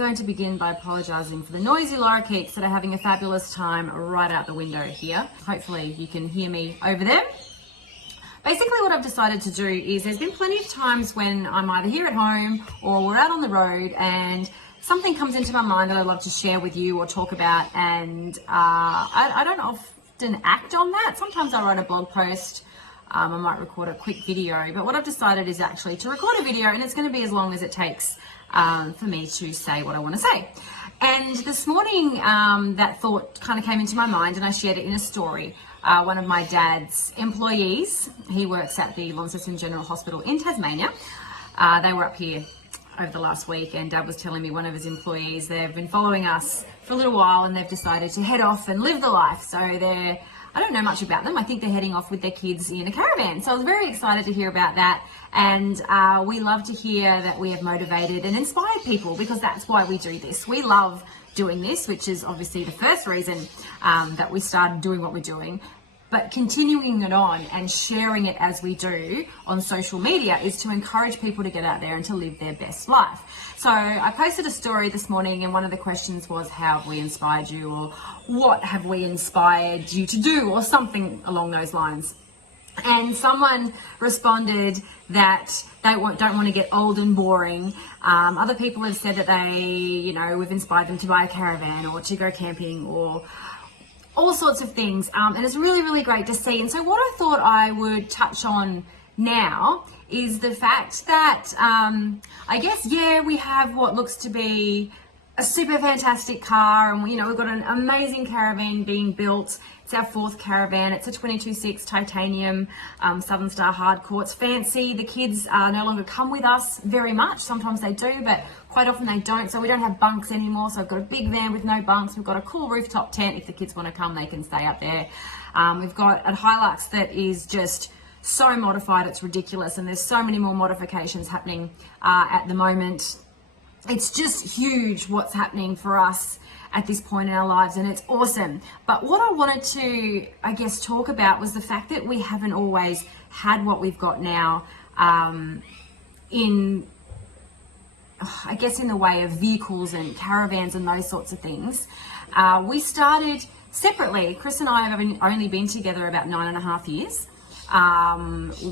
going to begin by apologising for the noisy lorikeets that are having a fabulous time right out the window here. Hopefully you can hear me over them. Basically what I've decided to do is there's been plenty of times when I'm either here at home or we're out on the road and something comes into my mind that I'd love to share with you or talk about, and I don't often act on that. Sometimes I write a blog post, I might record a quick video, but what I've decided is actually to record a video, and it's going to be as long as it takes for me to say what I want to say. And this morning that thought kind of came into my mind and I shared it in a story. One of my dad's employees, he works at the Launceston General Hospital in Tasmania. They were up here over the last week, and Dad was telling me one of his employees, they've been following us for a little while and they've decided to head off and live the life. So I don't know much about them. I think they're heading off with their kids in a caravan. So I was very excited to hear about that. And we love to hear that we have motivated and inspired people, because that's why we do this. We love doing this, which is obviously the first reason that we started doing what we're doing. But continuing it on and sharing it as we do on social media is to encourage people to get out there and to live their best life. So I posted a story this morning, and one of the questions was, how have we inspired you, or what have we inspired you to do, or something along those lines. And someone responded that they don't want to get old and boring. Other people have said that we've inspired them to buy a caravan or to go camping or all sorts of things, and it's really, really great to see. And so what I thought I would touch on now is the fact that we have what looks to be a super fantastic car, and we've got an amazing caravan being built. It's our fourth caravan. It's a 22.6 titanium Southern Star hardcore. It's fancy. The kids no longer come with us very much. Sometimes they do, but quite often they don't. So we don't have bunks anymore. So I've got a big van with no bunks. We've got a cool rooftop tent. If the kids want to come, they can stay up there. We've got a Hilux that is just so modified, it's ridiculous. And there's so many more modifications happening at the moment. It's just huge what's happening for us at this point in our lives, and it's awesome. But what I wanted to, talk about was the fact that we haven't always had what we've got now in the way of vehicles and caravans and those sorts of things. We started separately. Chris and I have only been together about 9.5 years.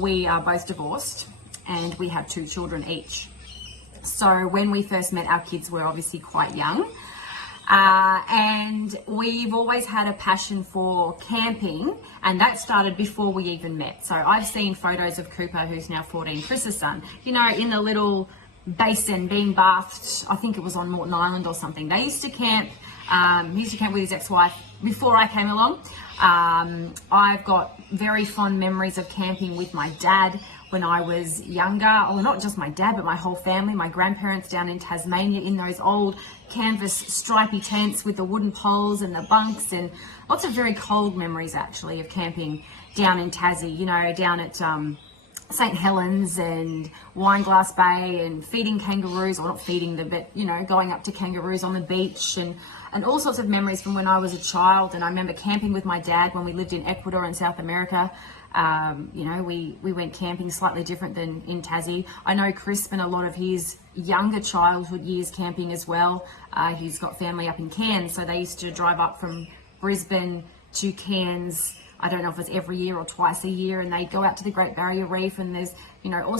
We are both divorced and we have 2 children each. So when we first met, our kids were obviously quite young. And we've always had a passion for camping, and that started before we even met. So I've seen photos of Cooper, who's now 14, Chris's son, in the little basin being bathed. I think it was on Morton Island or something. They used to camp. He used to camp with his ex-wife before I came along. I've got very fond memories of camping with my dad when I was younger. Well, not just my dad, but my whole family, my grandparents down in Tasmania in those old canvas stripy tents with the wooden poles and the bunks, and lots of very cold memories actually of camping down in Tassie, down at St. Helens and Wineglass Bay, and feeding kangaroos, or not feeding them, but going up to kangaroos on the beach, and all sorts of memories from when I was a child. And I remember camping with my dad when we lived in Ecuador in South America. We went camping slightly different than in Tassie. I know Chris spent a lot of his younger childhood years camping as well. He's got family up in Cairns, so they used to drive up from Brisbane to Cairns. I don't know if it's every year or twice a year, and they go out to the Great Barrier Reef, and there's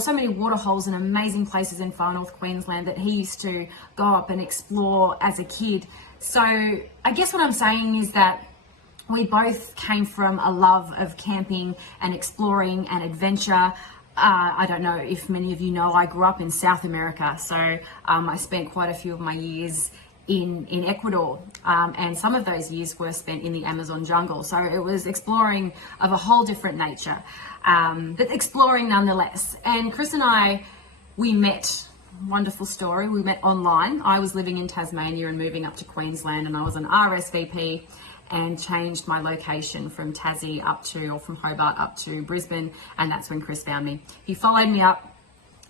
so many waterholes and amazing places in far north Queensland that he used to go up and explore as a kid. So I guess what I'm saying is that we both came from a love of camping and exploring and adventure. I don't know if many of you know, I grew up in South America, so I spent quite a few of my years in Ecuador, and some of those years were spent in the Amazon jungle. So it was exploring of a whole different nature, but exploring nonetheless. And Chris and I, we met. Wonderful story. We met online. I was living in Tasmania and moving up to Queensland, and I was an RSVP and changed my location from Tassie from Hobart up to Brisbane, and that's when Chris found me. He followed me up,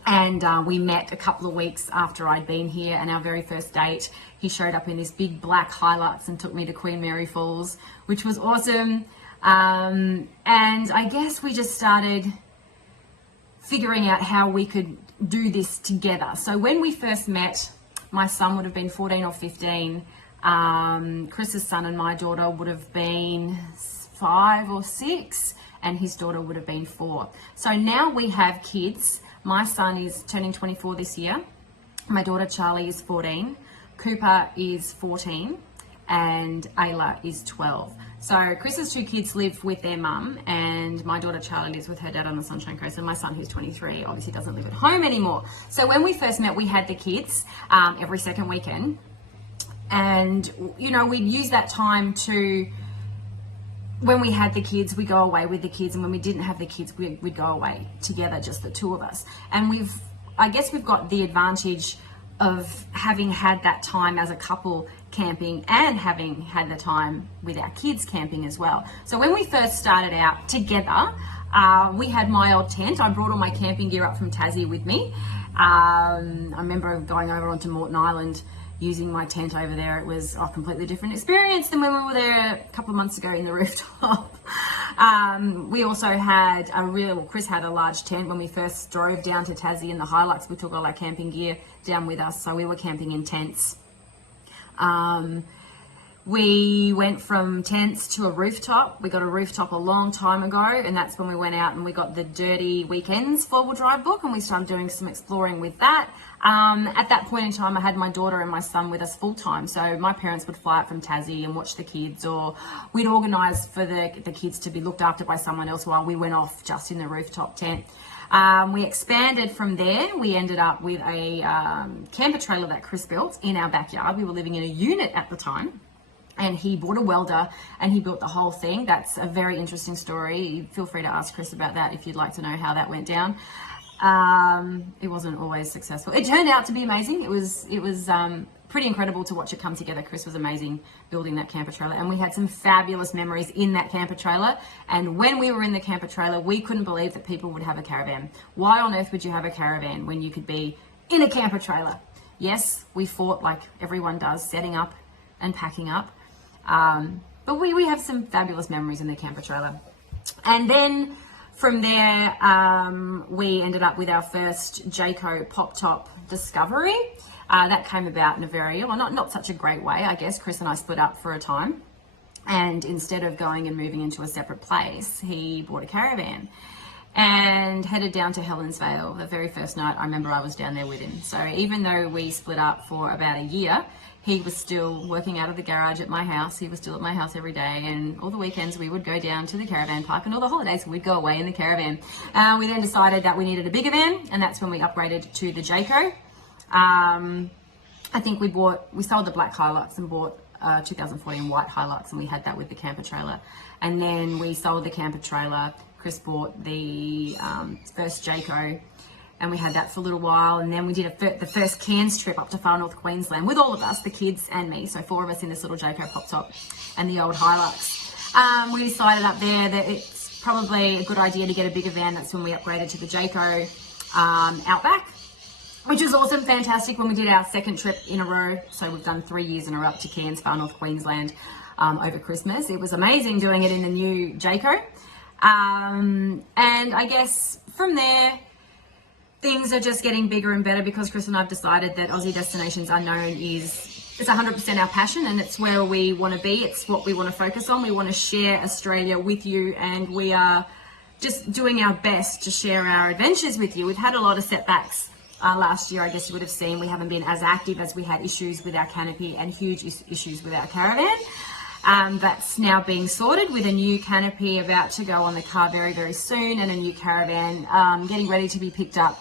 and we met a couple of weeks after I'd been here, and our very first date, he showed up in this big black Hilux and took me to Queen Mary Falls, which was awesome. And I guess we just started figuring out how we could do this together. So when we first met, my son would have been 14 or 15. Chris's son and my daughter would have been 5 or 6, and his daughter would have been 4. So now we have kids. My son is turning 24 this year. My daughter Charlie is 14. Cooper is 14. And Ayla is 12. So Chris's 2 kids live with their mum, and my daughter Charlie lives with her dad on the Sunshine Coast, and my son, who's 23, obviously doesn't live at home anymore. So when we first met, we had the kids every second weekend, and you know, we'd use that time to, when we had the kids, we go away with the kids, and when we didn't have the kids, we'd go away together, just the 2 of us. And I guess we've got the advantage of having had that time as a couple camping and having had the time with our kids camping as well. So when we first started out together, we had my old tent. I brought all my camping gear up from Tassie with me. I remember going over onto Moreton Island using my tent over there. It was a completely different experience than when we were there a couple of months ago in the rooftop. We also had Chris had a large tent when we first drove down to Tassie in the Hilux. We took all our camping gear down with us, so we were camping in tents. We went from tents to a rooftop. We got a rooftop a long time ago, and that's when we went out and we got the Dirty Weekends 4-wheel drive book, and we started doing some exploring with that. At that point in time, I had my daughter and my son with us full time, so my parents would fly out from Tassie and watch the kids, or we'd organise for the kids to be looked after by someone else while we went off just in the rooftop tent. We expanded from there. We ended up with a camper trailer that Chris built in our backyard. We were living in a unit at the time, and he bought a welder and he built the whole thing. That's a very interesting story. Feel free to ask Chris about that if you'd like to know how that went down. It wasn't always successful. It turned out to be amazing. It was pretty incredible to watch it come together. Chris was amazing building that camper trailer, and we had some fabulous memories in that camper trailer. And when we were in the camper trailer, we couldn't believe that people would have a caravan. Why on earth would you have a caravan when you could be in a camper trailer? Yes, we fought like everyone does, setting up and packing up. But we have some fabulous memories in the camper trailer. And then from there, we ended up with our first Jayco pop-top discovery. That came about in a very, well, not such a great way, I guess. Chris and I split up for a time, and instead of going and moving into a separate place, he bought a caravan and headed down to Helensvale. The very first night, I remember I was down there with him. So even though we split up for about a year, he was still working out of the garage at my house. He was still at my house every day, and all the weekends we would go down to the caravan park, and all the holidays we'd go away in the caravan. We then decided that we needed a bigger van, and that's when we upgraded to the Jayco. I think we sold the black Hilux and bought 2014 white Hilux, and we had that with the camper trailer. And then we sold the camper trailer. Chris bought the first Jayco, and we had that for a little while. And then we did the first Cairns trip up to far north Queensland with all of us, the kids and me. So 4 of us in this little Jayco pop top and the old Hilux. We decided up there that it's probably a good idea to get a bigger van. That's when we upgraded to the Jayco Outback, which was awesome, fantastic, when we did our second trip in a row. So we've done 3 years in a row up to Cairns, far north Queensland, over Christmas. It was amazing doing it in the new Jayco. And I guess from there, things are just getting bigger and better, because Chris and I have decided that Aussie Destinations Unknown it's 100% our passion, and it's where we want to be. It's what we want to focus on. We want to share Australia with you, and we are just doing our best to share our adventures with you. We've had a lot of setbacks. Last year, I guess you would have seen, we haven't been as active as we had issues with our canopy and huge issues with our caravan. That's now being sorted with a new canopy about to go on the car very, very soon, and a new caravan getting ready to be picked up.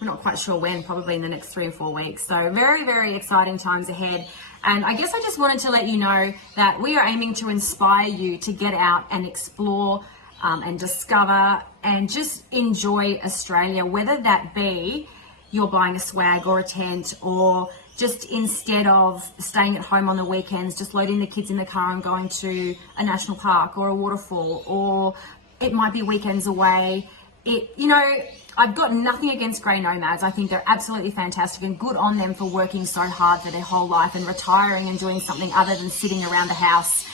We're not quite sure when, probably in the next 3 or 4 weeks. So very, very exciting times ahead. And I guess I just wanted to let you know that we are aiming to inspire you to get out and explore and discover and just enjoy Australia, whether that be you're buying a swag or a tent, or just instead of staying at home on the weekends, just loading the kids in the car and going to a national park or a waterfall, or it might be weekends away. I've got nothing against grey nomads. I think they're absolutely fantastic, and good on them for working so hard for their whole life and retiring and doing something other than sitting around the house,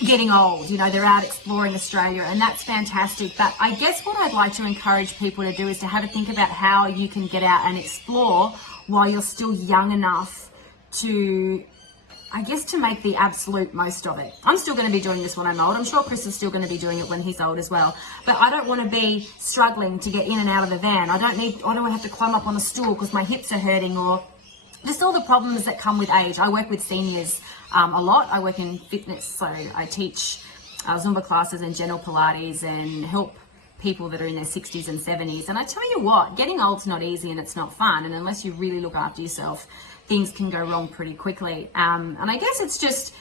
getting old. You know, they're out exploring Australia, and that's fantastic. But I guess what I'd like to encourage people to do is to have a think about how you can get out and explore while you're still young enough to, I guess, to make the absolute most of it. I'm still going to be doing this when I'm old. I'm sure Chris is still going to be doing it when he's old as well. But I don't want to be struggling to get in and out of the van. I don't have to climb up on a stool because my hips are hurting, or just all the problems that come with age. I work with seniors a lot. I work in fitness, so I teach Zumba classes and gentle Pilates and help people that are in their 60s and 70s. And I tell you what, getting old's not easy and it's not fun. And unless you really look after yourself, things can go wrong pretty quickly. And I guess it's just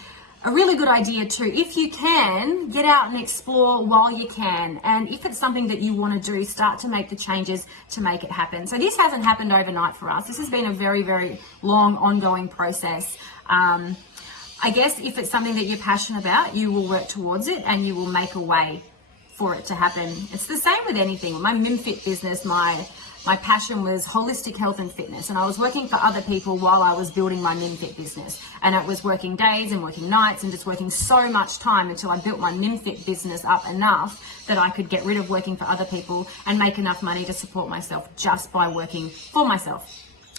a really good idea too, if you can, get out and explore while you can. And if it's something that you want to do, start to make the changes to make it happen. So this hasn't happened overnight for us. This has been a very, very long, ongoing process. I guess if it's something that you're passionate about, you will work towards it and you will make a way for it to happen. It's the same with anything. My MimFit business, my passion was holistic health and fitness, and I was working for other people while I was building my MimFit business, and it was working days and working nights and just working so much time until I built my MimFit business up enough that I could get rid of working for other people and make enough money to support myself just by working for myself,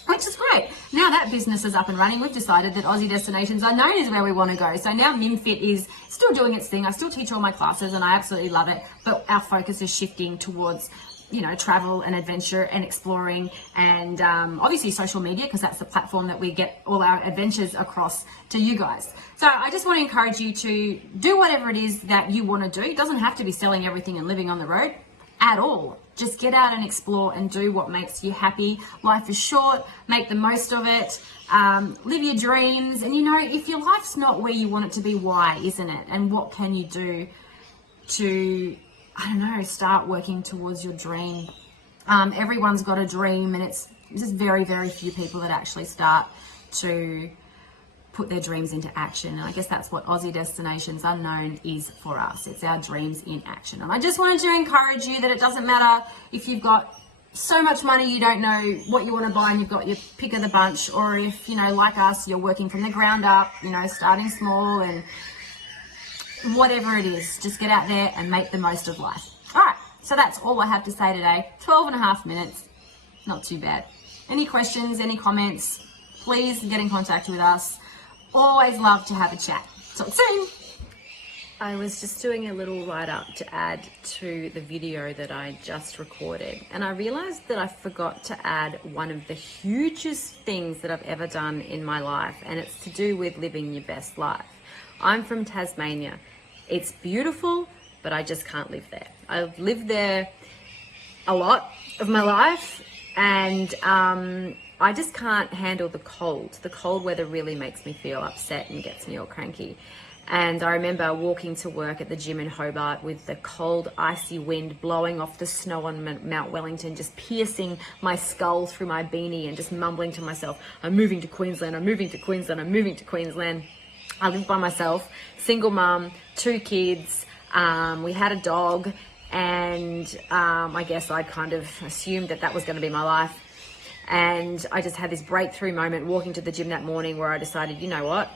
which is great. Now that business is up and running, we've decided that Aussie Destinations Unknown is where we want to go. So now MimFit is still doing its thing. I still teach all my classes and I absolutely love it, but our focus is shifting towards, you know, travel and adventure and exploring, and obviously social media, because that's the platform that we get all our adventures across to you guys. So I just want to encourage you to do whatever it is that you want to do. It doesn't have to be selling everything and living on the road at all. Just get out and explore and do what makes you happy. Life is short, make the most of it, live your dreams. And you know, if your life's not where you want it to be, why isn't it? And what can you do to, I don't know, start working towards your dream? Everyone's got a dream, and it's just very, very few people that actually start to put their dreams into action. And I guess that's what Aussie Destinations Unknown is for us. It's our dreams in action. And I just wanted to encourage you that it doesn't matter if you've got so much money you don't know what you want to buy and you've got your pick of the bunch, or if, you know, like us, you're working from the ground up, you know, starting small, and whatever it is, just get out there and make the most of life. All right, so that's all I have to say today. 12.5 minutes, not too bad. Any questions, any comments, please get in contact with us. Always love to have a chat. Talk soon. I was just doing a little write-up to add to the video that I just recorded, and I realized that I forgot to add one of the hugest things that I've ever done in my life, and it's to do with living your best life. I'm from Tasmania. It's beautiful, but I just can't live there. I've lived there a lot of my life, and I just can't handle the cold. The cold weather really makes me feel upset and gets me all cranky. And I remember walking to work at the gym in Hobart with the cold, icy wind blowing off the snow on Mount Wellington, just piercing my skull through my beanie, and just mumbling to myself, I'm moving to Queensland, I'm moving to Queensland, I'm moving to Queensland. I lived by myself, single mum, 2 kids. We had a dog, and I guess I kind of assumed that was going to be my life. And I just had this breakthrough moment walking to the gym that morning where I decided, you know what?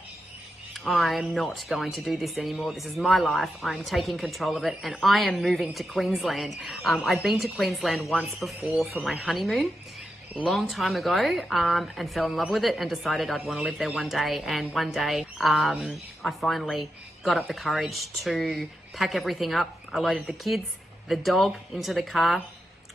I'm not going to do this anymore. This is my life. I'm taking control of it, and I am moving to Queensland. I'd been to Queensland once before for my honeymoon, a long time ago, and fell in love with it and decided I'd want to live there one day. And one day I finally got up the courage to pack everything up. I loaded the kids, the dog into the car.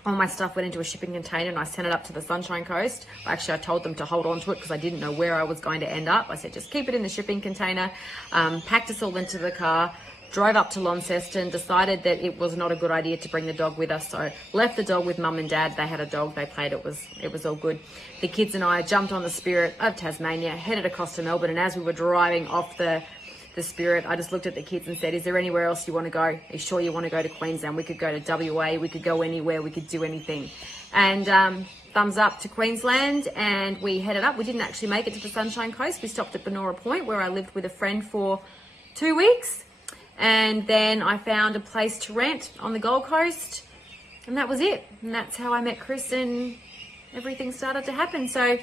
All my stuff went into a shipping container and I sent it up to the Sunshine Coast. Actually, I told them to hold on to it because I didn't know where I was going to end up. I said, just keep it in the shipping container. Packed us all into the car, drove up to Launceston, decided that it was not a good idea to bring the dog with us. So left the dog with mum and dad. They had a dog, they played, it was all good. The kids and I jumped on the Spirit of Tasmania, headed across to Melbourne. And as we were driving off the Spirit, I just looked at the kids and said, is there anywhere else you want to go? Are you sure you want to go to Queensland? We could go to WA, we could go anywhere, we could do anything. And thumbs up to Queensland, and we headed up. We didn't actually make it to the Sunshine Coast. We stopped at Benora Point, where I lived with a friend for 2 weeks. And then I found a place to rent on the Gold Coast, and that was it. And that's how I met Chris, and everything started to happen. So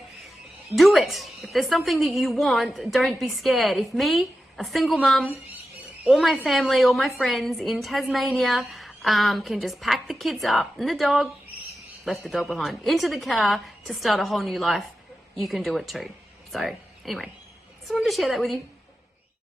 do it. If there's something that you want, don't be scared. If me, a single mum, all my family, all my friends in Tasmania can just pack the kids up and the dog, left the dog behind, into the car to start a whole new life. You can do it too. So anyway, just wanted to share that with you.